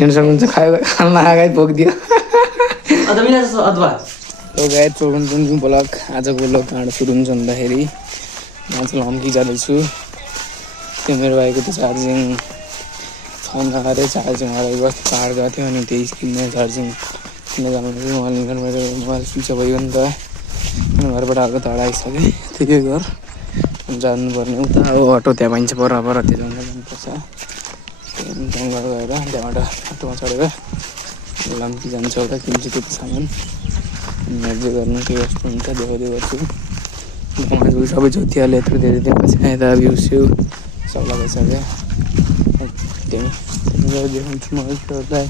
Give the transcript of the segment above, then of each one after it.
हिँड्न सक्नुहुन्छ खायो खाना आगाइ बोकिदियो अदुवा गाइस चोकन ब्लग आजको ब्लग कहाँबाट सुरु हुन्छ भन्दाखेरि म चाहिँ लम्की जाँदैछु त्यो मेरो भाइको त्यो चार्जिङ छैन अरे चार्जिङ हराएको पाहाड गएको थियो अनि त्यही स्क्रिनमा चार्जिङ किन जानु मैले मेरो मोबाइल स्विच अफ भयो नि त अनि घरबाट आएको त आइसकेँ त्यही घर जानुपर्ने उता अब अटो त्यहाँ पाइन्छ पर त्यो जानुपर्छ जङ्गल गएर त्यहाँबाट अटोमा चढेर लम्की जान्छ होला किन्छु त्यति सामान जे गर्नु के कस्तो हुन्छ देखाउँदै गर्छु गाउँमा सबै जोतिहाल्यो यत्रो धेरै दिनपछि यता भ्यू स्यु सब लगाइसक्यो त्यही देखाउँछु म यसलाई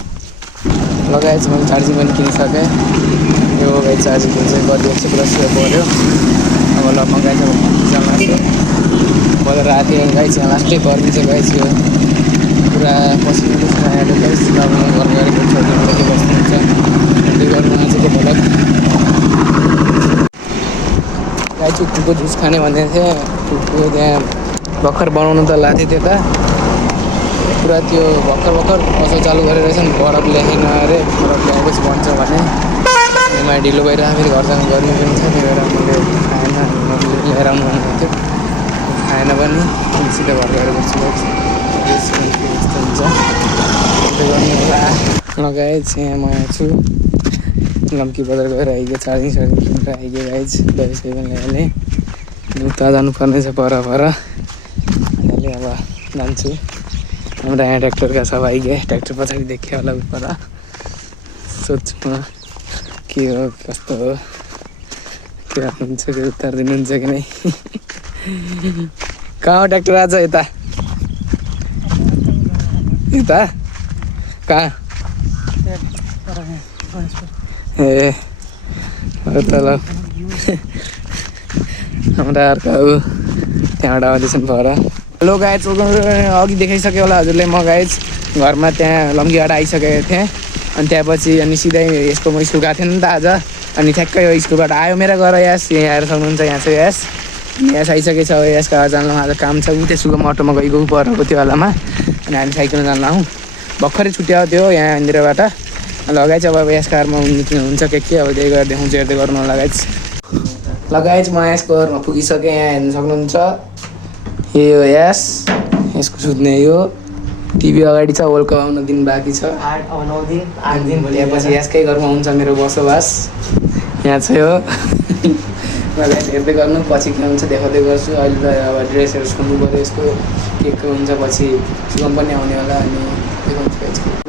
लगाएछ मैले चार्जिङ पनि किनिसकेँ यो गाई चार्जिङ चाहिँ गरिदिएको छु पुरा सेवा पऱ्यो अब ल मगाएछ लास्टो बजार राति गाई चाहिँ लास्टै गर्मी चाहिँ गाई थियो पुरा पसिना आएर अब घर गएर छोड्नु के कस्तो हुन्छ त्यो गर्नु चाहिँ त्यो भलक गाई चुक्कुको जुस खाने भन्दै थिएँ चुक्कु त्यहाँ भर्खर बनाउनु त लाएको थियो त्यता पुरा त्यो भर्खर असो चालु गरेर रहेछ नि बरफ ल्याएन अरे बरफ ल्याएपछि भन्छ भने एमा ढिलो भइरहेको फेरि घर जानु गर्नु पनि छ त्यही भएर मैले खाएन लिएर आउनु भनेको थियो खाएन पनि सिधै घर गएर बस्छु यस्तो हुन्छ त्यो गर्नु होला लगाएँ यहाँ म यहाँ छु लम्की बजार गएर आइगयो चार्जिङ किनेर आइगयो गाइज दही सही पनि ल्याइहालेँ उता जानुपर्ने छ पर अहिले अब जान्छु हाम्रो यहाँ ट्र्याक्टरका सब आइगयो ट्र्याक्टर पछाडि देख्यो होला पर सोध्छु म के हो कस्तो हो के हुन्छ कि उत्तर दिनुहुन्छ कि नै कहाँ हो ट्र्याक्टर आज यता कहाँ ए तल हाम्रा अर्का ऊ त्यहाँबाट आउँदैछन् पर हेलो गाइज अघि देखाइसक्यो होला हजुरले म गाइज घरमा त्यहाँ लम्कीबाट आइसकेको थिएँ अनि त्यहाँपछि अनि सिधै यसको म स्कुल गएको थिएँ नि त आज अनि ठ्याक्कै यो स्कुलबाट आयो मेरो घर यस यहाँ आएर सक्नुहुन्छ यहाँ चाहिँ यस आइसकेको छ यसको जान्नु आज काम छ ऊ त्यसको अटोमा गइगयो परेको त्यो बेलामा अनि हामी साइकलमा जानु आउँ भर्खरै छुट्याएको थियो यहाँ यहाँनिरबाट लगाएछ अब यस कारमा हुन्छ के अब त्यही गरेर देखाउँछु हेर्दै गर्नु लगाएछ लगाएछ म यसको घरमा पुगिसकेँ यहाँ हेर्नु सक्नुहुन्छ यो यसको सुत्ने यो टिभी अगाडि छ वर्ल्ड कप आउन दिन बाँकी छ 8 दिन त्यसपछि यसकै घरमा हुन्छ मेरो बसोबास यहाँ छ यो हेर्दै गर्नु पछि के हुन्छ देखाउँदै गर्छु अहिले त अब ड्रेसहरू सुन्नु पऱ्यो यसको के हुन्छ पछि सुगम पनि आउने होला अनि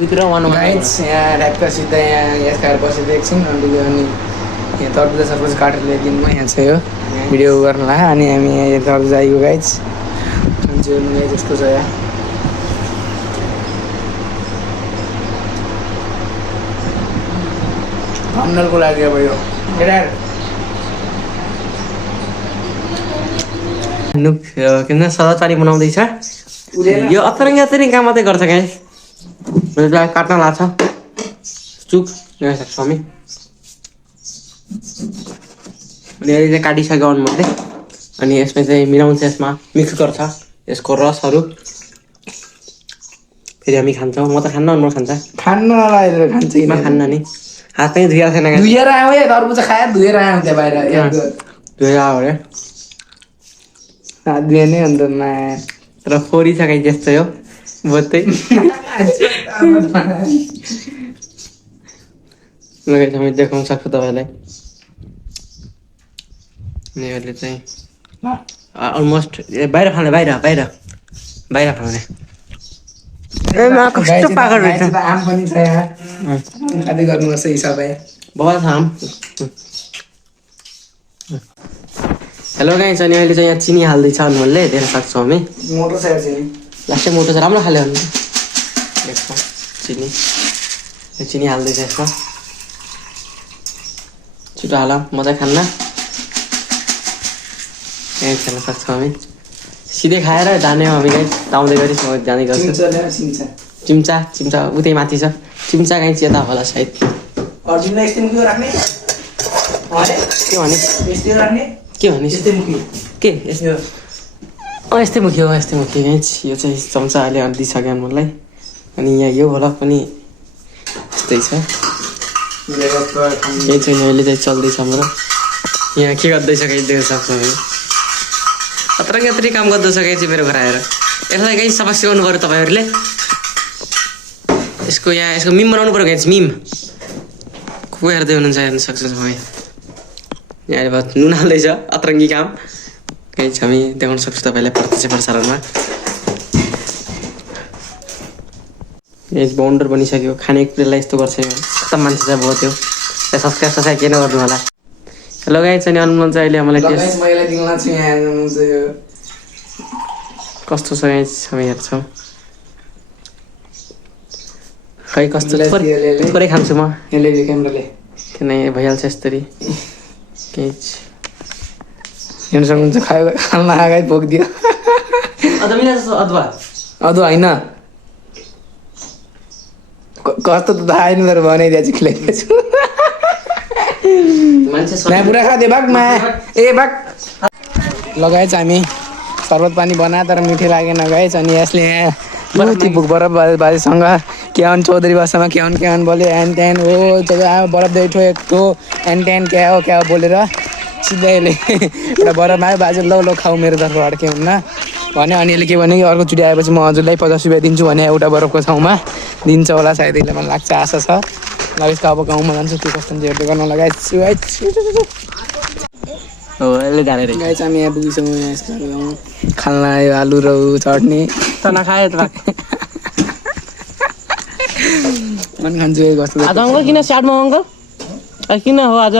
देखाउँछु यहाँ ढ्याक्क सिधा यहाँ यस खाएर बसेको एकछिन अनि यहाँ तरबुजा सरबुजा काटेर ल्याइदिनु यहाँ छ यो भिडियो गर्नुलाई अनि हामी यहाँ तरबुजा आइगयो गाइज जस्तो छ यहाँ थम्बनेलको लागि अब यो किन सदाचारी बनाउँदैछ यो अतरङ्गी काम मात्रै गर्छ गाई काट्न लाग्छ चुक स्वामी अनि अहिले चाहिँ काटिसक्यो मैले अनि यसमा चाहिँ मिलाउँछ यसमा मिक्स गर्छ यसको रसहरू फेरि हामी खान्छौँ म त खान्न म खान्छ खान्छ खान्न नि हात पनि धुएर छैन धुएर आयो या तरबुजा खायो धुएर आयो त्यहाँ बाहिर धुएर आयो अरे हात धुए नै अन्त र फोरी छ कहीँ त्यस्तो यो बोत्तै लगाइछ मैले देखाउन सक्छु तपाईँलाई यिनीहरूले चाहिँ अलमोस्ट बाहिर फाल्ने बाहिर फाल्ने कस्तो पागल रहेछ आम पनि छ यहाँ खाँदै गर्नुपर्छ हिसाबै बबाल छ आम हेलो गाइस अनि अहिले चाहिँ यहाँ चिनी हाल्दैछ अनुमोलले देख्न सक्छौँ हामी मोटो छ चिनी लास्टै मोटो छ राम्रो खाले हो चिनी यो चिनी हाल्दैछ यसमा छिटो हाल मजा खान्न यही खान सक्छौँ हामी सिधै खाएर जाने हो हामी आउँदै गरिस् म जाँदै गर्छु चिम्चा उतै माथि छ चिम्चा कहीँ यता होला सायद के भने के यस्तै मुखी हो यो चाहिँ चम्चा अहिले दिइसक्यो मलाई अनि यहाँ यो भलक पनि यस्तै छ केही छैन अहिले चाहिँ चल्दैछ हाम्रो यहाँ के गर्दैछ कहीँ देख्न सक्छौँ हामी अत्र काम गर्दैछ कहीँ चाहिँ मेरो घर आएर यसलाई कहीँ सफा सिकाउनु पऱ्यो तपाईँहरूले यसको मिम बनाउनु पऱ्यो कहीँ मिम को हेर्दै हुनुहुन्छ हेर्न सक्छौँ हामी यहाँ अब नुन हाल्दैछ अत्रङ्गी काम कहीँ हामी देखाउन सक्छौँ तपाईँलाई प्रत्यक्ष प्रसारणमा बााउन्डर बनिसक्यो खानेकुरालाई यस्तो गर्छ खतम मान्छे चाहिँ भयो त्यो सब्सक्राइब के नगर्नु होला हेलो गाइस अनि अनमोल चाहिँ अहिले मलाई टेस्ट मैले दिनला छु यहाँ कस्तो छ गाइस हामी हेर्छौँ खै कस्तो थोरै खान्छु म यसले क्यामेराले किन भइहाल्छ यसरी केही हेर्न सक्नुहुन्छ खाना आगाइ पोकिदियो अदुवा जस्तो अदुवा अदुवा होइन कस्तो त थाहा छैन तर बनाइदिएको छु खिलाइदिएको छु नयाँ पुरा खाँदै बाघमा ए बाघ लगाएछ हामी सर्बत पानी बनायो तर मिठो लागेन गाएछ अनि यसले यहाँ टिपुक बरफ बाजेसँग क्यान चौधरी भाषामा क्यान बोल्यो एन त्यान हो बरफ दैठो एक ठो एन त्यान क्या हो बोलेर सिधै यसले एउटा बरफमा आयो बाजे ल खाऊ मेरो तर्फबाट के हुन्न भन्यो अनि यसले के भन्यो कि अर्कोचोटि आएपछि म हजुरलाई 50 रुपियाँ दिन्छु भने एउटा बरफको ठाउँमा दिन्छ होला सायद यसले मलाई लाग्छ आशा छ ल यसको अब गाउँमा जान्छु त्यो कस्तो हेर्दै गर्न लगाएछु है हो यसले जाने रे गाइस हामी यहाँ पुगिसक्यौँ यहाँ यसको गाउँ खाल्न आयो आलु र चटनी त नखाए त मन खान्छु कस्तो आज अङ्कल किन स्याडमा अङ्कल किन हो आज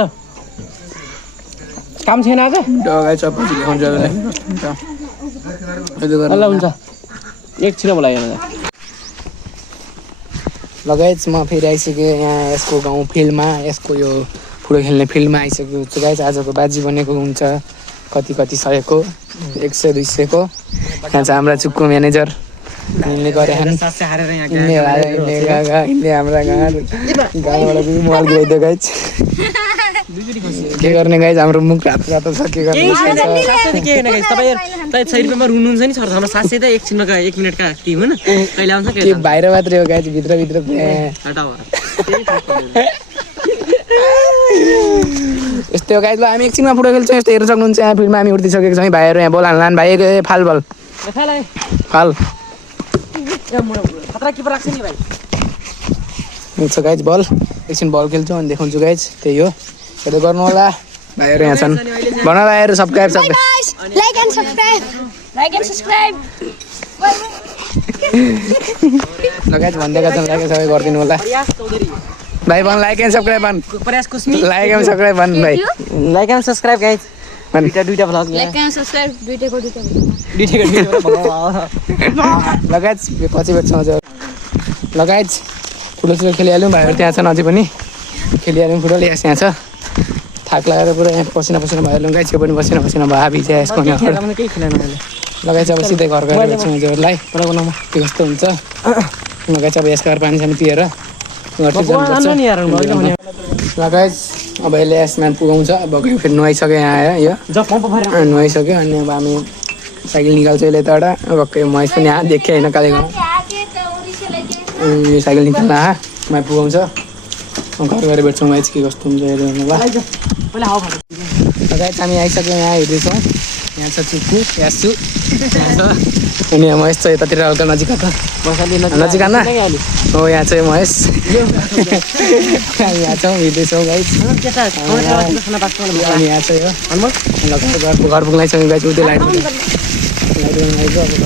काम छैन आज गाई चपाती खान्छ ल हुन्छ एकछिन बोलायो लगाएछ म फेरि आइसकेँ यहाँ यसको गाउँ फिल्डमा यसको यो फुटबल खेल्ने फिल्डमा आइसकेको छु गाइस आजको बाजी बनेको हुन्छ कति सयको 100-200 को यहाँ चाहिँ हाम्रा चुक्को म्यानेजर यिनले गरे यिनले हाम्रा गाउँबाट मोबाइल गिराइदियो गाइस के गर्ने गाइस हाम्रो मुख रातो छ के गर्ने तपाईँ 100 रुपियाँमा रुनुहुन्छ नि सर हाम्रो 700 त एकछिनमा 1 मिनटका टिम होइन कहिले आउँछ के बाहिर मात्रै हो गाइस भित्र यस्तै हो गाइस ल हामी एकछिनमा फुटबल खेल्छौँ यस्तो हेर्न सक्नुहुन्छ यहाँ फिल्डमा हामी उठिसकेको छौँ भाइहरू यहाँ बोल हाल्लान् भाइ फाल बल फाल खतरा किपर राख्छ नि भाइ हुन्छ गाइस बल एकछिन बल खेल्छौँ अनि देखाउँछु गाइस त्यही हो हेर्दै गर्नु होला भाइहरू यहाँ छन् भन भाइहरू सब्सक्राइब लाइक एन्ड सब्सक्राइब ल गाइस भनिदिएका छन् लाइक सबै गरिदिनु होला भाइ भन लाइक एन्ड सब्सक्राइब भन प्रयास कुस्मी लाइक एन्ड सब्सक्राइब भन भाइ लाइक एन्ड सब्सक्राइब गाइस दुईटा भ्लग लाइक एन्ड सब्सक्राइब दुईटैको ल गाइस पछि भेट्छौँ अझ ल गाइस फुटबल खेलिहाल्यौँ भाइहरू त्यहाँ छन् अझै पनि खेलिहाल्यौँ फुटबल यहाँ छ थाक लगाएर पुरा यहाँ पसिना भइहाल्यौँ गाइस यो पनि पसिना भयो हाबी चाहिँ यसको लगाइछ अब सिधै घर गएर भेट्छौँ हजुरहरूलाई के कस्तो हुन्छ लगाइछ अब यसको पानी सानी पिएर लगाइछ अब यसले यसमा पुगाउँछ अब फेरि नुहाइसक्यो यहाँ आयो यो नुहाइसक्यो अनि अब हामी साइकल निकाल्छौँ यसले यताबाट भक्कै महेश पनि यहाँ देखेँ होइन कालेगाउँ यो साइकल निकाल्न मा पुगाउँछ घर गएर भेट्छौँ गाइस के कस्तो हुन्छ हेर्नु होला गाइस हामी आइसक्यौँ यहाँ हेर्दैछौँ यहाँ छ चुक्कु यासु अनि यहाँ महेश छ यतातिर हल्का नजिक नजिक हो यहाँ चाहिँ महेश यहाँ छौँ हेर्दैछौँ गाइस अनि यहाँ चाहिँ हो घर पुग्दैछौँ गाइस उतै लाइट अब घर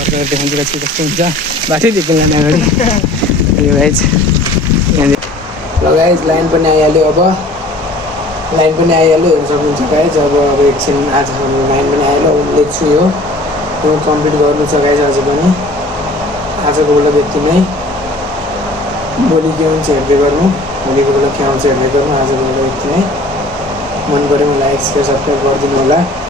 गएर देखाउँछु गाइस कस्तो हुन्छ बाटै देख्दैन अगाडि यो गाइस ल गाइस लाइन पनि आइहाल्यो अब हेर्नु सक्नुहुन्छ गाइस अब एकछिन आज लाइन पनि आइहाल्यो लेख्छु यो कम्प्लिट गर्नु छ गाइस अझै पनि आजको बेला यति नै भोलि के हुन्छ हेर्दै गर्नु भोलिको बेला के आउँछ हेर्दै गर्नु आजको बेला यति नै मन पऱ्यो मलाई लाइक सेयर सब्सक्राइब गरिदिनु होला